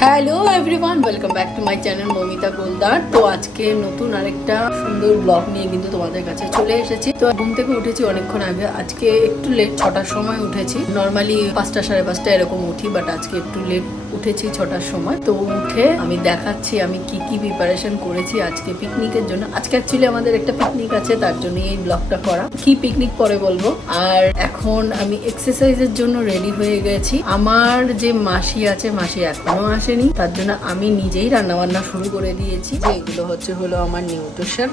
Hello everyone welcome back to my channel Mamita Goldar তো আজকে নতুন আরেকটা সুন্দর ব্লগ নিয়ে কিন্তু তোমাদের কাছে চলে এসেছি। তো ঘুম থেকে উঠেছি অনেকক্ষণ আগে। আজকে একটু লেট ছটার সময় উঠেছি। নর্মালি পাঁচটা সাড়ে পাঁচটা এরকম উঠি বাট আজকে একটু লেট উঠেছি ছটার সময়। তো উঠে আমি দেখাচ্ছি আমি কি কি প্রিপারেশন করেছি আজকে পিকনিকের জন্য। আজকে অ্যাকচুয়ালি আমাদের একটা পিকনিক আছে, তার জন্য এই ব্লগটা করা। কি পিকনিক পরে বলব? আর এখন আমি এক্সারসাইজের জন্য রেডি হয়ে গেছি। আমার যে মাসি আছে, মাসি এখনও আসেনি। তার জন্য আমি নিজেই রান্না বান্না শুরু করে দিয়েছি। যে এগুলো হচ্ছে হলো আমার নিউট্রিশন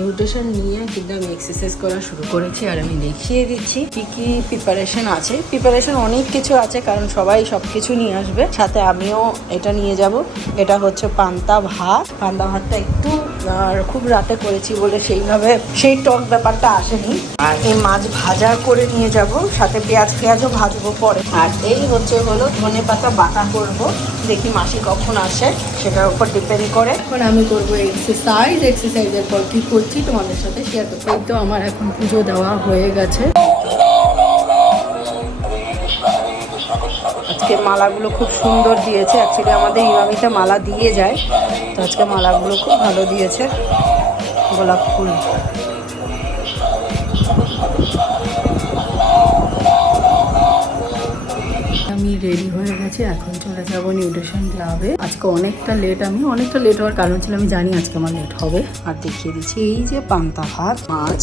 নিউট্রিশন নিয়ে কিন্তু আমি এক্সারসাইজ করা শুরু করেছি আর আমি দেখিয়ে দিচ্ছি কি কি প্রিপারেশন আছে। প্রিপারেশন অনেক কিছু আছে কারণ সবাই সব কিছু নিয়ে আসবে। সাথে আমিও এটা নিয়ে যাব। এটা হচ্ছে পান্তা ভাত। পান্তা ভাতটা একটু খুব রাতে করেছি বলে সেইভাবে সেই টক ব্যাপারটা আসেনি। আর এই মাছ ভাজা করে নিয়ে যাব। সাথে পেঁয়াজ, পেঁয়াজও ভাজবো পরে। আর এই হচ্ছে হলো ধনে পাতা বাটা করব। দেখি মাসি কখন আসে সেটার উপর ডিপেন্ড করে। এখন আমি করব এক্সারসাইজ এক্সারসাইজের পর কি করছি তোমাদের সাথে শেয়ার এই তো আমার এখন পুজো দেওয়া হয়ে গেছে। আজকে মালাগুলো খুব সুন্দর দিয়েছে। অ্যাকচুয়ালি আমাদের ইমামিটা মালা দিয়ে যায়। তো আজকে মালাগুলো খুব ভালো দিয়েছে। গোলাপ ফুল। আমি রেডি হয়ে গেছি, এখন চলে যাব নিউট্রিশন ক্লাবে আজকে অনেকটা লেট আমি অনেকটা লেট হওয়ার কারণ ছিল, আমি জানি আজকে আমার লেট হবে। আর দেখিয়ে দিচ্ছি, এই যে পান্তা ভাত, মাছ।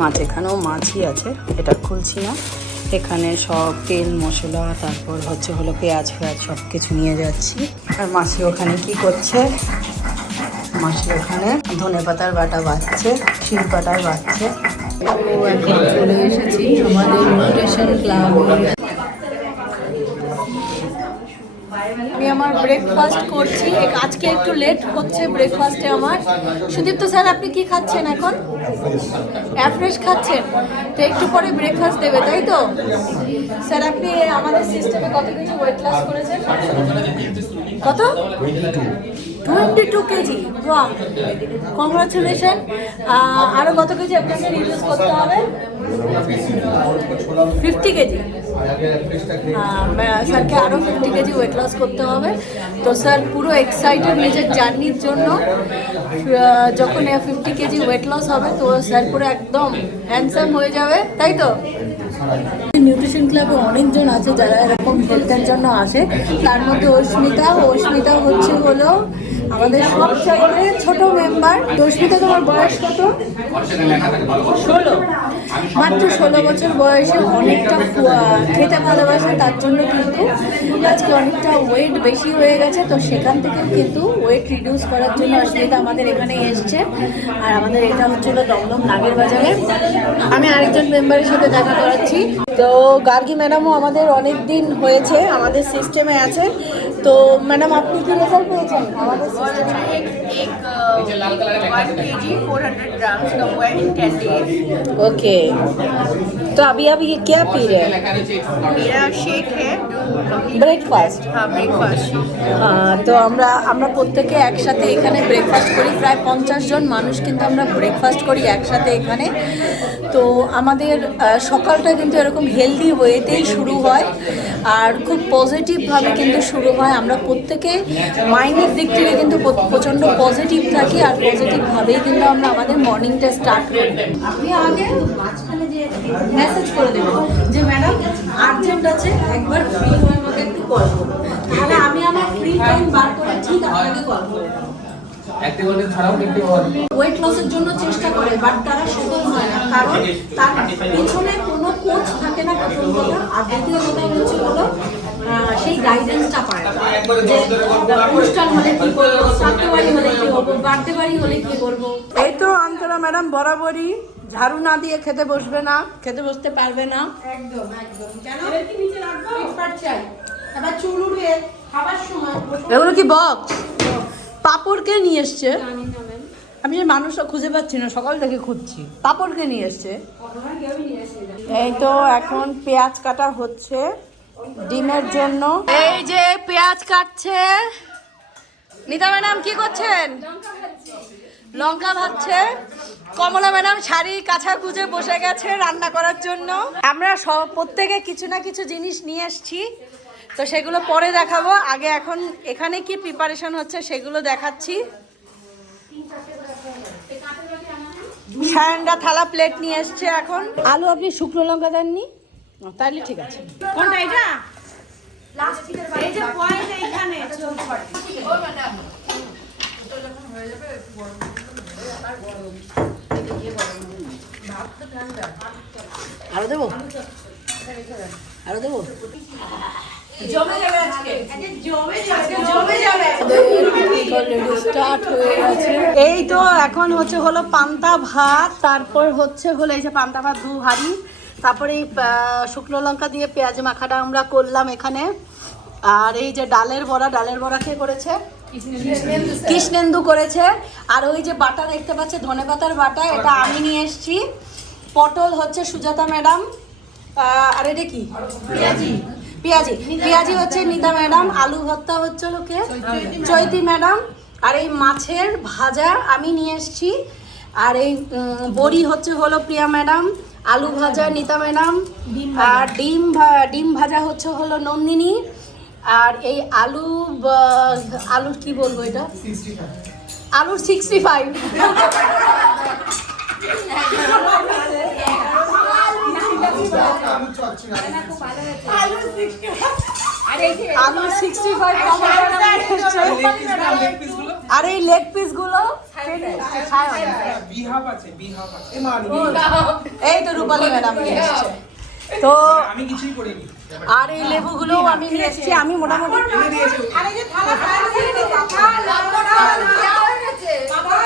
মাছ এখানেও মাছই আছে, এটা খুলছি না। এখানে সব তেল, মশলা, তারপর হচ্ছে হলো পেঁয়াজ ফেয়াজ সব কিছু নিয়ে যাচ্ছি। আর মাসি ওখানে কি করছে? মাসি ওখানে ধনে পাতার বাটা বাচ্ছে শিল পাতার বাচ্ছে চলে এসেছি আমাদের নিউট্রিশন ক্লাবে আমি আমার ব্রেকফাস্ট করছি। আজকে একটু লেট হচ্ছে ব্রেকফাস্টে আমার। সুদীপ্ত স্যার, আপনি কি খাচ্ছেন এখন? অ্যাফ্রেশ খাচ্ছেন? তো একটু পরে ব্রেকফাস্ট দেবে, তাই তো? স্যার, আপনি আমাদের সিস্টেমে কত কেজি ওয়েট লস করেছেন? কত? টোয়েন্টি টু কেজি বাহ কংগ্রাচুলেশন আরও কত কেজি আপনাকে রিডিউস করতে হবে? ফিফটি কেজি স্যারকে আরও ফিফটি কেজি ওয়েট লস করতে হবে। তো স্যার, পুরো এক্সাইটেড নিজের জার্নির জন্য। যখন ফিফটি কেজি ওয়েট লস হবে, তো স্যার পুরো একদম হ্যান্ডসাম হয়ে যাবে। তাই তো? নিউট্রিশন ক্লাবে অনেকজন আছে যারা এরকম হেলথের জন্য আসে। তার মধ্যে অস্মিতা অস্মিতা হচ্ছে হলো আমাদের সব চাইতে ছোট মেম্বার তো অস্মিতা তোমার বয়স কত? ষোলো মাত্র ষোলো বছর বয়সে অনেকটা খেতে ভালোবাসে, তার জন্য কিন্তু আজকে অনেকটা ওয়েট বেশি হয়ে গেছে। তো সেখান থেকে কিন্তু ওয়েট রিডিউস করার জন্য অস্মিতা আমাদের এখানে এসছে। আর আমাদের এটা হচ্ছিল দমদম নাগের বাজারে। আমি আরেকজন মেম্বারের সাথে দেখা করাচ্ছি। তো গার্গী ম্যাডামও আমাদের অনেক দিন হয়েছে আমাদের সিস্টেমে আছে তো ম্যাডাম আপনি কি রেজাল্ট পেয়েছেন আমাদের সিস্টেমে एक one K G four hundred grams का weight in ten days okay तो अभी आप ये क्या पी रहे हैं मेरा शेक है जो ব্রেকফাস্ট हाँ ब्रेकफास्ट তো আমরা আমরা প্রত্যেকে একসাথে এখানে ব্রেকফাস্ট করি প্রায় পঞ্চাশ জন মানুষ কিন্তু আমরা ব্রেকফাস্ট করি একসাথে এখানে তো আমাদের আহ, সকালটা কিন্তু এরকম হেলদি ওয়েতেই শুরু হয় আর খুব পজিটিভভাবে কিন্তু শুরু হয়। আমরা প্রত্যেকে মাইন্ডের দিক থেকে কিন্তু প্র- প্রচণ্ড পজিটিভ থাকি আর পজিটিভভাবেই কিন্তু আমরা আমাদের মর্নিংটা স্টার্ট করি। আপনি আগে মাঝখানে যে মেসেজ করে দেবেন যে ম্যাডাম আর্জেন্ট আছে একবার ফ্রি হয়ে আমাকে একটু কল করুন। তাহলে আমি আমার ফ্রি টাইম বার করে ঠিক আপনাকে কল করব। ওয়েট লসের জন্য চেষ্টা করে বাট তারা সফল হয় না। কারণ তার পেছনে কোচ থাকে না প্রথম কথা। আর দ্বিতীয় কথা হচ্ছে হলো সেই গাইডেন্সটা পায়। যে অনুষ্ঠান হলে কি করব সাথে বাড়ি হলে কি করব বার্থডে বাড়ি হলে কি করব? এই তো অন্তরা ম্যাডাম বরাবরই। ঝাড়ু না দিয়ে খেতে বসবে না। খেতে বসতে পারবে না। একদম একদম। কেন? কি নিচে রাখব ফিটফাট চাই আবার চুল খাবার সময় এগুলো কি বক্স পাপড়কে নিয়ে এসছে। আমি যে মানুষটা খুঁজে পাচ্ছি না সকাল থেকে খুঁজছি। পাপড়কে নিয়ে এসছে। এই তো এখন পেঁয়াজ কাটা হচ্ছে ডিমের জন্য। এই যে পেঁয়াজ কাটছে। নিতা ম্যাডাম কি করছেন? লঙ্কা ভাজছে। কমলা ম্যাডাম শাড়ি কাছা গুজে বসে গেছে রান্না করার জন্য। আমরা সব প্রত্যেকে কিছু না কিছু জিনিস নিয়ে এসেছি। তো সেগুলো পরে দেখাবো। আগে এখন এখানে কি প্রিপারেশন হচ্ছে সেগুলো দেখাচ্ছি। সায়নরা থালা প্লেট নিয়ে এসছে এখন। আলু আপনি শুকনো লঙ্কা দেননি? তাহলে ঠিক আছে। কোনটা এটা আরও দেবো? আরও দেবো? জমে যাবে আজকে। জমে যাবে জমে যাবে স্টার্ট হয়ে গেছে। এই তো এখন হচ্ছে হলো পান্তা ভাত তারপর হচ্ছে হলো এই যে পান্তা ভাত দু হাঁড়ি তারপরে এই শুকনো লঙ্কা দিয়ে পেঁয়াজ মাখাটা আমরা করলাম এখানে। আর এই যে ডালের বড়া ডালের বড়া কে করেছে? কৃষ্ণেন্দু করেছে। আর ওই যে বাটা দেখতে পাচ্ছে ধনে পাতার বাটা এটা আমি নিয়ে এসেছি। পটল হচ্ছে সুজাতা ম্যাডাম আর এটা কি? পেঁয়াজি পেঁয়াজি হচ্ছে নিতা ম্যাডাম আলু ভর্তা হচ্ছে লোকে চৈতি ম্যাডাম আর এই মাছের ভাজা আমি নিয়ে এসেছি। আর এই বড়ি হচ্ছে হলো প্রিয়া ম্যাডাম আলু ভাজা নিতা ম্যাডাম আর ডিম ভা- ডিম ভাজা হচ্ছে হলো নন্দিনী আর এই আলু আলুর কি বলব এটা? আলুর সিক্সটি ফাইভ আলু সিক্সটি ফাইভ আর এই লেগ পিসগুলো এই তো রূপালী ম্যাডাম তো আমি কিছুই করিনি। আর এই লেবুগুলো আমি নিয়ে এসেছি আমি মোটামুটি আরে যে থালা খাওয়া দিয়েছে বাবা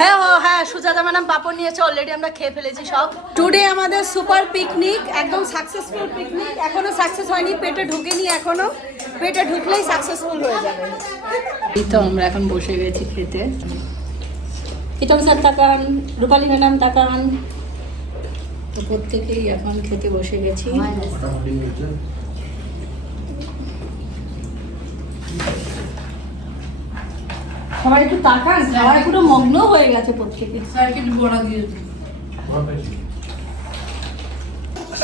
হ্যাঁ ও হ্যাঁ সুজাতা ম্যাডাম পাপড় নিয়েছে অলরেডি আমরা খেয়ে ফেলেছি সব টুডে আমাদের সুপার পিকনিক একদম সাকসেসফুল পিকনিক এখনও সাকসেস হয়নি পেটে ঢুকেনি এখনও পেটে ঢুকলেই সাকসেসফুল হয়ে যাবে এই তো আমরা এখন বসে গেছি খেতে স্যার তাকান রূপালী ম্যাডাম তাকান তো প্রত্যেকেই এখন খেতে বসে গেছি। সবাই একটু তাকান সবাই পুরো মগ্ন হয়ে গেছে প্রত্যেকে।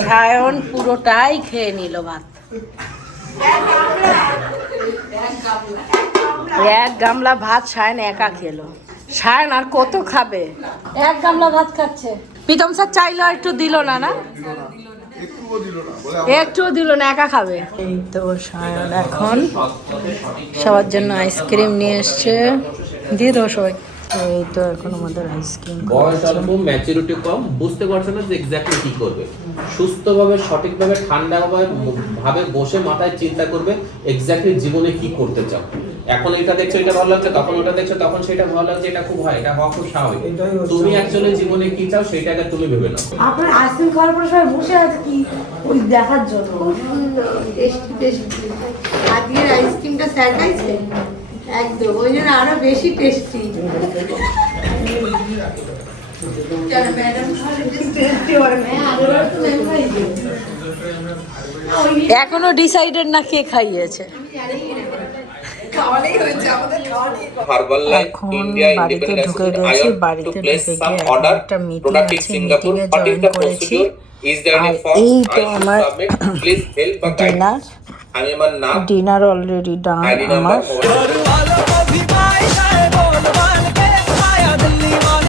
সায়ন পুরোটাই খেয়ে নিল ভাত। এক গামলা ভাত সায়ন একা খেলো। সায়ন আর কত খাবে? এক গামলা ভাত খাচ্ছে। প্রীতম স্যার চাইলো একটু দিল না না? একটুও দিল না, একা খাবে। এই তো সায়ন এখন সবার জন্য আইসক্রিম নিয়ে এসছে। দিয়ে দাও সবাই। এই তো এখন আমাদের আইসক্রিম বয়স অল্প ম্যাচুরিটি কম, বুঝতে পারছে না যে এক্স্যাক্টলি কি করবে। সুস্থভাবে, সঠিকভাবে ঠান্ডা ভাবে ভাবে বসে মাথায় চিন্তা করবে এক্স্যাক্টলি জীবনে কি করতে চাও। এখন এটা দেখছ এটা ভালো লাগছে তখন ওটা দেখছ তখন সেটা ভালো লাগছে এটা খুব হয় এটা হওয়া খুব স্বাভাবিক। তুমি অ্যাকচুয়ালি জীবনে কি চাও সেটাকে তুমি ভেবে নাও। আপনার আইসক্রিম খাওয়ার পর সবাই বসে আছে কি? ওই দেখার জন্য। টেস্টি টেস্টি আজকের আইসক্রিমটা স্যার খাইছে? একদম ওই জন্য আরও বেশি টেস্টি এখনও ডিসাইডেড না কে খাইয়েছে। বাড়িতে ঢুকে গেছি, বাড়িতে ঢুকে গিয়ে একটা আছে, করেছি। আর আমার ডিনার ডিনার অলরেডি ডান আমার।